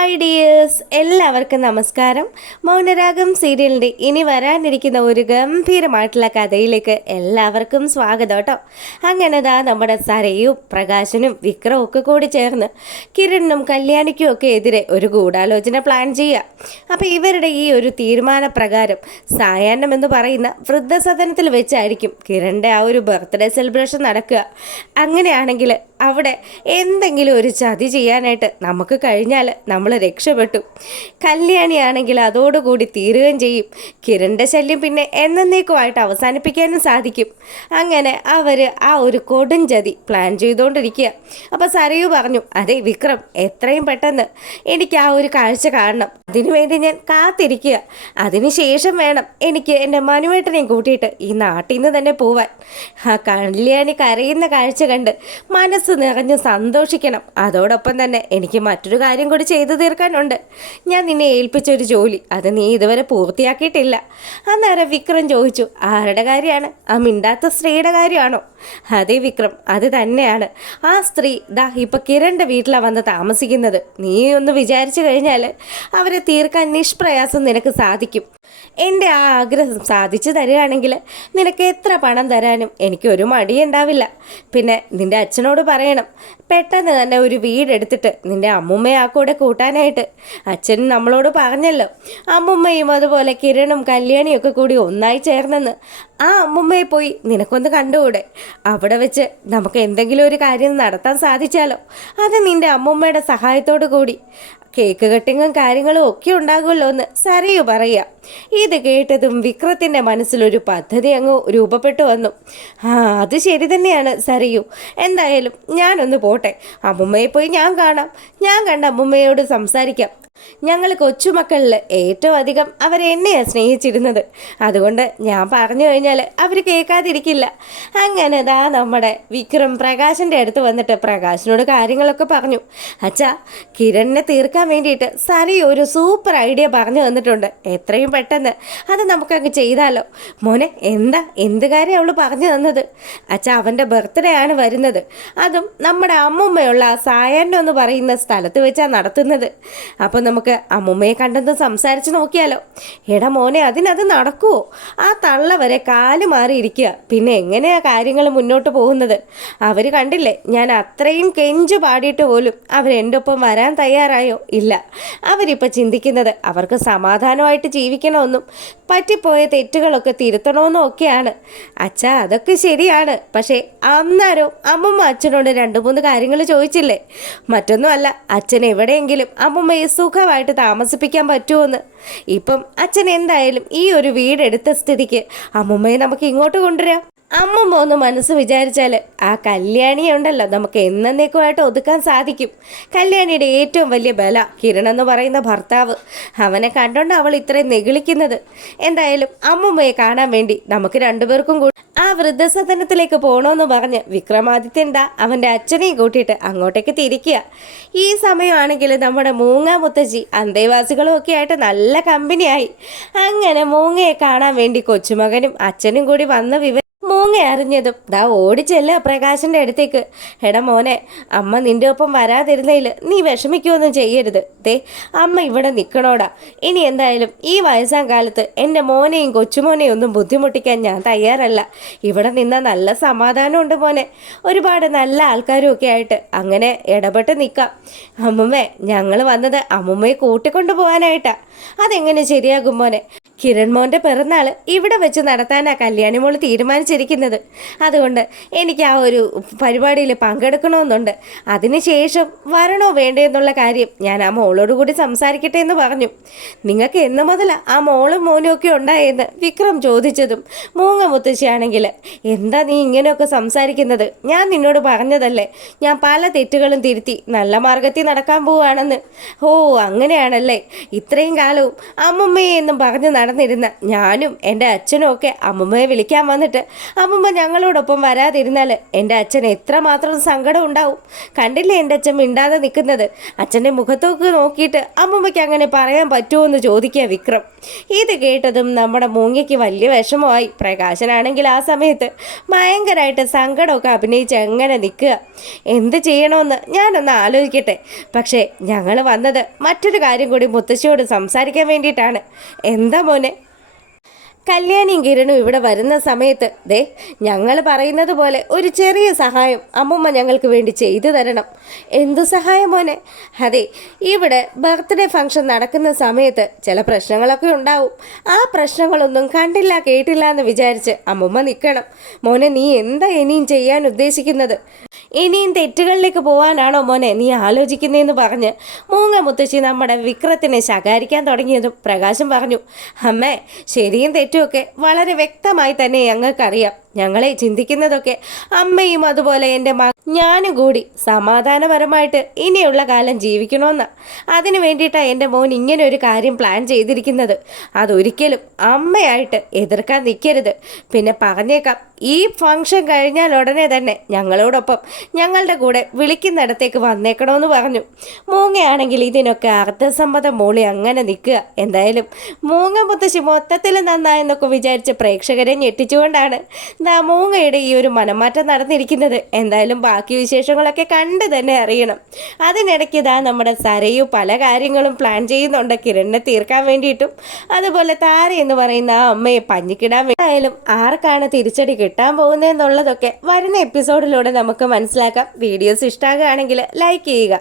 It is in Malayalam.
ഹായ് ഡിയേഴ്സ് എല്ലാവർക്കും നമസ്കാരം. മൗനരാഗം സീരിയലിന്റെ ഇനി വരാനിരിക്കുന്ന ഒരു ഗംഭീരമായിട്ടുള്ള കഥയിലേക്ക് എല്ലാവർക്കും സ്വാഗതം കേട്ടോ. അങ്ങനെ ദാ നമ്മുടെ സരയും പ്രകാശനും വിക്രവും ഒക്കെ കൂടി ചേർന്ന് കിരണിനും കല്യാണിക്കും ഒക്കെ എതിരെ ഒരു ഗൂഢാലോചന പ്ലാൻ ചെയ്യുക അപ്പോൾ ഇവരുടെ ഈ ഒരു തീരുമാനപ്രകാരം സായാഹ്നം എന്ന് പറയുന്ന വൃദ്ധസദനത്തിൽ വെച്ചായിരിക്കും കിരണിന്റെ ആ ഒരു ബർത്ത്ഡേ സെലിബ്രേഷൻ നടക്കുക. അങ്ങനെയാണെങ്കിൽ അവിടെ എന്തെങ്കിലും ഒരു ചതി ചെയ്യാനായിട്ട് നമുക്ക് കഴിഞ്ഞാൽ നമ്മൾ രക്ഷപ്പെട്ടു. കല്യാണിയാണെങ്കിൽ അതോടുകൂടി തീരുകയും ചെയ്യും. കിരണിന്റെ ശല്യം പിന്നെ എന്നേക്കുമായിട്ട് അവസാനിപ്പിക്കാനും സാധിക്കും. അങ്ങനെ അവർ ആ ഒരു കൊടും ചതി പ്ലാൻ ചെയ്തുകൊണ്ടിരിക്കുക. അപ്പോൾ സരയു പറഞ്ഞു അതെ വിക്രം എത്രയും പെട്ടെന്ന് എനിക്ക് ആ ഒരു കാഴ്ച കാണണം. അതിനുവേണ്ടി ഞാൻ കാത്തിരിക്കുക. അതിനുശേഷം വേണം എനിക്ക് എന്റെ മനുവേട്ടനെയും കൂട്ടിയിട്ട് ഈ നാട്ടിൽ നിന്ന് തന്നെ പോവാൻ. ആ കല്യാണി കരയുന്ന കാഴ്ച കണ്ട് മനസ്സ് നിറഞ്ഞ് സന്തോഷിക്കണം. അതോടൊപ്പം തന്നെ എനിക്ക് മറ്റൊരു കാര്യം കൂടി ചെയ്തു തീർക്കാനുണ്ട്. ഞാൻ നിന്നെ ഏൽപ്പിച്ചൊരു ജോലി അത് നീ ഇതുവരെ പൂർത്തിയാക്കിയിട്ടില്ല. അന്നേരം വിക്രം ചോദിച്ചു ആരുടെ കാര്യമാണ്? ആ മിണ്ടാത്ത സ്ത്രീയുടെ കാര്യമാണോ? അതെ വിക്രം അത് തന്നെയാണ്. ആ സ്ത്രീ ദാ ഇപ്പൊ കിരണ്ട വീട്ടിലാണ് വന്ന് താമസിക്കുന്നത്. നീ ഒന്ന് വിചാരിച്ചു കഴിഞ്ഞാൽ അവരെ തീർക്കാൻ നിഷ്പ്രയാസം നിനക്ക് സാധിക്കും. എന്റെ ആ ആഗ്രഹം സാധിച്ചു തരികയാണെങ്കിൽ നിനക്ക് എത്ര പണം തരാനും എനിക്കൊരു മടിയുണ്ടാവില്ല. പിന്നെ നിന്റെ അച്ഛനോട് പറയണം പെട്ടെന്ന് തന്നെ ഒരു വീടെടുത്തിട്ട് നിന്റെ അമ്മുമ്മയെ ആ കൂടെ കൂട്ടാനായിട്ട്. അച്ഛൻ നമ്മളോട് പറഞ്ഞല്ലോ അമ്മുമ്മയും അതുപോലെ കിരണും കല്യാണിയൊക്കെ കൂടി ഒന്നായി ചേർന്നെന്ന്. ആ അമ്മുമ്മയെ പോയി നിനക്കൊന്ന് കണ്ടുകൂടെ? അവിടെ വെച്ച് നമുക്ക് എന്തെങ്കിലും ഒരു കാര്യം നടത്താൻ സാധിച്ചാലോ? അത് നിന്റെ അമ്മുമ്മയുടെ സഹായത്തോടു കൂടി. കേക്ക് കട്ടിങ്ങും കാര്യങ്ങളും ഒക്കെ ഉണ്ടാകുമല്ലോ എന്ന് സരയു പറയാം. ഇത് കേട്ടതും വിക്രത്തിന്റെ മനസ്സിലൊരു പദ്ധതി അങ്ങ് രൂപപ്പെട്ടു വന്നു. ആ അത് ശരി തന്നെയാണ് സരയു. എന്തായാലും ഞാനൊന്ന് പോട്ടെ. അമ്മുമ്മയെ പോയി ഞാൻ കാണാം. ഞാൻ കണ്ട അമ്മുമ്മയോട് സംസാരിക്കാം. ഞങ്ങൾ കൊച്ചുമക്കളിൽ ഏറ്റവും അധികം അവരെന്നെയാണ് സ്നേഹിച്ചിരുന്നത്. അതുകൊണ്ട് ഞാൻ പറഞ്ഞു കഴിഞ്ഞാൽ അവർ കേൾക്കാതിരിക്കില്ല. അങ്ങനെ ദാ നമ്മുടെ വിക്രം പ്രകാശിന്റെ അടുത്ത് വന്നിട്ട് പ്രകാശിനോട് കാര്യങ്ങളൊക്കെ പറഞ്ഞു. അച്ഛാ കിരണിനെ തീർക്കാൻ വേണ്ടിയിട്ട് സരി ഒരു സൂപ്പർ ഐഡിയ പറഞ്ഞു തന്നിട്ടുണ്ട്. എത്രയും പെട്ടെന്ന് അത് നമുക്കങ്ങ് ചെയ്താലോ? മോനെ എന്താ? എന്ത് കാര്യം അവൾ പറഞ്ഞു തന്നത്? അച്ഛാ അവന്റെ ബർത്ത്ഡേ ആണ് വരുന്നത്. അതും നമ്മുടെ അമ്മുമ്മയുള്ള സായാഹ്നം എന്ന് പറയുന്ന സ്ഥലത്ത് വെച്ചാണ് നടത്തുന്നത്. അപ്പോൾ നമുക്ക് അമ്മുമ്മയെ കണ്ടെന്ന് സംസാരിച്ച് നോക്കിയാലോ. എടാ മോനെ അതിനത് നടക്കുമോ ആ തള്ള വരെ കാൽ മാറിയിരിക്കുക പിന്നെ എങ്ങനെയാ കാര്യങ്ങൾ മുന്നോട്ട് പോകുന്നത്? അവർ കണ്ടില്ലേ ഞാൻ അത്രയും കെഞ്ചു പാടിയിട്ട് പോലും അവരെന്റെ ഒപ്പം വരാൻ തയ്യാറായോ? ഇല്ല. അവരിപ്പോൾ ചിന്തിക്കുന്നത് അവർക്ക് സമാധാനമായിട്ട് ജീവിക്കണമെന്നും പറ്റിപ്പോയ തെറ്റുകളൊക്കെ തിരുത്തണമെന്നും ഒക്കെയാണ്. അച്ഛാ അതൊക്കെ ശരിയാണ്. പക്ഷേ അന്നേരം അമ്മമ്മ അച്ഛനോട് രണ്ട് മൂന്ന് കാര്യങ്ങൾ ചോദിച്ചില്ലേ? മറ്റൊന്നുമല്ല അച്ഛൻ എവിടെയെങ്കിലും അമ്മമ്മയെ സുഖമായിട്ട് താമസിപ്പിക്കാൻ പറ്റുമെന്ന് ഇപ്പം അച്ഛൻ എന്തായാലും ഈ ഒരു വീടെടുത്ത സ്ഥിതിക്ക് അമ്മുമ്മയെ നമുക്ക് ഇങ്ങോട്ട് കൊണ്ടുവരാം. അമ്മമ്മ ഒന്ന് മനസ്സ് വിചാരിച്ചാൽ ആ കല്യാണി ഉണ്ടല്ലോ നമുക്ക് എന്നേക്കുമായിട്ട് ഒതുക്കാൻ സാധിക്കും. കല്യാണിയുടെ ഏറ്റവും വലിയ ബല കിരൺ എന്ന് പറയുന്ന ഭർത്താവ്. അവനെ കണ്ടോണ്ട് അവൾ ഇത്രയും നെഗിളിക്കുന്നത് എന്തായാലും അമ്മുമ്മയെ കാണാൻ വേണ്ടി നമുക്ക് രണ്ടുപേർക്കും കൂടി ആ വൃദ്ധസദനത്തിലേക്ക് പോകണമെന്ന് പറഞ്ഞ് വിക്രമാദിത്യൻ ദാ അവന്റെ അച്ഛനെയും കൂട്ടിയിട്ട് അങ്ങോട്ടേക്ക് തിരിക്കുക. ഈ സമയമാണെങ്കിൽ നമ്മുടെ മൂങ്ങ മുത്തശ്ശി അന്തേവാസികളും ഒക്കെ ആയിട്ട് നല്ല കമ്പനിയായി. അങ്ങനെ മൂങ്ങയെ കാണാൻ വേണ്ടി കൊച്ചുമകനും അച്ഛനും കൂടി വന്ന വിവരം മൂങ്ങ അറിഞ്ഞതും. ദാ ഓടിച്ചല്ല പ്രകാശന്റെ അടുത്തേക്ക്. എടാ മോനെ അമ്മ നിന്റെ ഒപ്പം വരാതിരുന്നതിൽ നീ വിഷമിക്കുകയൊന്നും ചെയ്യരുത്. ദേ അമ്മ ഇവിടെ നിൽക്കണോടാ ഇനി എന്തായാലും ഈ വയസ്സാം കാലത്ത് എന്റെ മോനെയും കൊച്ചുമോനെയും ഒന്നും ബുദ്ധിമുട്ടിക്കാൻ ഞാൻ തയ്യാറല്ല. ഇവിടെ നിന്ന നല്ല സമാധാനമുണ്ട് മോനെ. ഒരുപാട് നല്ല ആൾക്കാരും ഒക്കെ ആയിട്ട് അങ്ങനെ ഇടപെട്ട് നിൽക്കാം അമ്മമ്മേ ഞങ്ങൾ വന്നത് അമ്മുമ്മയെ കൂട്ടിക്കൊണ്ടു പോകാനായിട്ടാ അതെങ്ങനെ ശരിയാകും മോനെ? കിരൺ മോന്റെ പിറന്നാൾ ഇവിടെ വെച്ച് നടത്താനാണ് കല്യാണി മോൾ തീരുമാനിച്ചിരിക്കുന്നത്. അതുകൊണ്ട് എനിക്ക് ആ ഒരു പരിപാടിയിൽ പങ്കെടുക്കണമെന്നുണ്ട്. അതിനുശേഷം വരണോ വേണ്ടേ എന്നുള്ള കാര്യം ഞാൻ ആ മോളോട് കൂടി സംസാരിക്കട്ടെ എന്ന് പറഞ്ഞു. നിങ്ങൾക്ക് എന്ന് മുതൽ ആ മോളും മോനും ഒക്കെ ഉണ്ടായെന്ന് വിക്രം ചോദിച്ചതും മൂങ്ങ മുത്തശ്ശിയാണെങ്കിൽ എന്താ നീ ഇങ്ങനെയൊക്കെ സംസാരിക്കുന്നത്? ഞാൻ നിന്നോട് പറഞ്ഞതല്ലേ ഞാൻ പല തെറ്റുകളും തിരുത്തി നല്ല മാർഗത്തിൽ നടക്കാൻ പോവുകയാണെന്ന് ഓ അങ്ങനെയാണല്ലേ. ഇത്രയും കാലവും അമ്മമ്മയെ എന്നും പറഞ്ഞ് നടന്നിരുന്ന ഞാനും എന്റെ അച്ഛനും ഒക്കെ അമ്മമ്മയെ വിളിക്കാൻ വന്നിട്ട് അമ്മമ്മ ഞങ്ങളോടൊപ്പം വരാതിരുന്നാൽ എന്റെ അച്ഛൻ എത്രമാത്രം സങ്കടം ഉണ്ടാവും. കണ്ടില്ലേ എന്റെ അച്ഛൻ മിണ്ടാതെ നിൽക്കുന്നത്? അച്ഛന്റെ മുഖത്തൊക്കെ നോക്കിയിട്ട് അമ്മമ്മയ്ക്ക് അങ്ങനെ പറയാൻ പറ്റുമോ എന്ന് ചോദിക്കുക വിക്രം. ഇത് കേട്ടതും നമ്മുടെ മൂങ്ങയ്ക്ക് വലിയ വിഷമമായി. പ്രകാശനാണെങ്കിൽ ആ സമയത്ത് ഭയങ്കരമായിട്ട് സങ്കടമൊക്കെ അഭിനയിച്ച് എങ്ങനെ നിൽക്കുക? എന്ത് ചെയ്യണമെന്ന് ഞാനൊന്ന് ആലോചിക്കട്ടെ. പക്ഷേ ഞങ്ങൾ വന്നത് മറ്റൊരു കാര്യം കൂടി മുത്തശ്ശിയോട് സംസാരിക്കാൻ വേണ്ടിയിട്ടാണ്. എന്താ മോനെ. കല്യാണിയും കിരണും ഇവിടെ വരുന്ന സമയത്ത് ദേ ഞങ്ങൾ പറയുന്നത് പോലെ ഒരു ചെറിയ സഹായം അമ്മമ്മ ഞങ്ങൾക്ക് വേണ്ടി ചെയ്തു തരണം. എന്തു സഹായം മോനെ? അതെ ഇവിടെ ബർത്ത്ഡേ ഫംഗ്ഷൻ നടക്കുന്ന സമയത്ത് ചില പ്രശ്നങ്ങളൊക്കെ ഉണ്ടാവും. ആ പ്രശ്നങ്ങളൊന്നും കണ്ടില്ല കേട്ടില്ല എന്ന് വിചാരിച്ച് അമ്മമ്മ നിൽക്കണം. മോനെ നീ എന്താ ഇനിയും ചെയ്യാൻ ഉദ്ദേശിക്കുന്നത്? ഇനിയും തെറ്റുകളിലേക്ക് പോകാനാണോ മോനെ? നീ ആലോചിക്കുന്നതെന്ന് പറഞ്ഞ് മൂങ്ങ മുത്തശ്ശി നമ്മുടെ വിക്രത്തിനെ ശകാരിക്കാൻ തുടങ്ങിയതും പ്രകാശം പറഞ്ഞു അമ്മേ ശരിയും തെറ്റുമൊക്കെ വളരെ വ്യക്തമായി തന്നെ ഞങ്ങൾക്കറിയാം. ഞങ്ങളെ ചിന്തിക്കുന്നതൊക്കെ അമ്മയും അതുപോലെ എന്റെ മ ഞാനും കൂടി സമാധാനപരമായിട്ട് ഇനിയുള്ള കാലം ജീവിക്കണമെന്ന് അതിനു വേണ്ടിയിട്ടാണ് എന്റെ മോൻ ഇങ്ങനെ ഒരു കാര്യം പ്ലാൻ ചെയ്തിരിക്കുന്നത്. അതൊരിക്കലും അമ്മയായിട്ട് എതിർക്കാൻ നിൽക്കരുത് പിന്നെ പറഞ്ഞേക്കാം ഈ ഫംഗ്ഷൻ കഴിഞ്ഞാൽ ഉടനെ തന്നെ ഞങ്ങളോടൊപ്പം ഞങ്ങളുടെ കൂടെ വിളിക്കുന്നിടത്തേക്ക് വന്നേക്കണമെന്ന് പറഞ്ഞു. മൂങ്ങയാണെങ്കിൽ ഇതിനൊക്കെ അർത്ഥസമ്മതം മൂളി അങ്ങനെ നിൽക്കുക. എന്തായാലും മൂങ്ങ മുത്തശ്ശി മൊത്തത്തിൽ നന്നായെന്നൊക്കെ വിചാരിച്ച് പ്രേക്ഷകരെ ഞെട്ടിച്ചുകൊണ്ടാണ് ദാ ഈ ഒരു മനമാറ്റം നടന്നിരിക്കുന്നത് എന്തായാലും ബാക്കി വിശേഷങ്ങളൊക്കെ കണ്ട് തന്നെ അറിയണം. അതിനിടയ്ക്ക് ഇതാ നമ്മുടെ സരയു പല കാര്യങ്ങളും പ്ലാൻ ചെയ്യുന്നുണ്ട്. കിരണിനെ തീർക്കാൻ വേണ്ടിയിട്ടും. അതുപോലെ താര എന്ന് പറയുന്ന ആ അമ്മയെ പഞ്ഞിക്കിടാൻ വേണ്ടിയായാലും ആർക്കാണ് തിരിച്ചടി കിട്ടാൻ പോകുന്നതെന്നുള്ളതൊക്കെ വരുന്ന എപ്പിസോഡിലൂടെ നമുക്ക് മനസ്സിലാക്കാം. വീഡിയോസ് ഇഷ്ടമാകുകയാണെങ്കിൽ ലൈക്ക് ചെയ്യുക.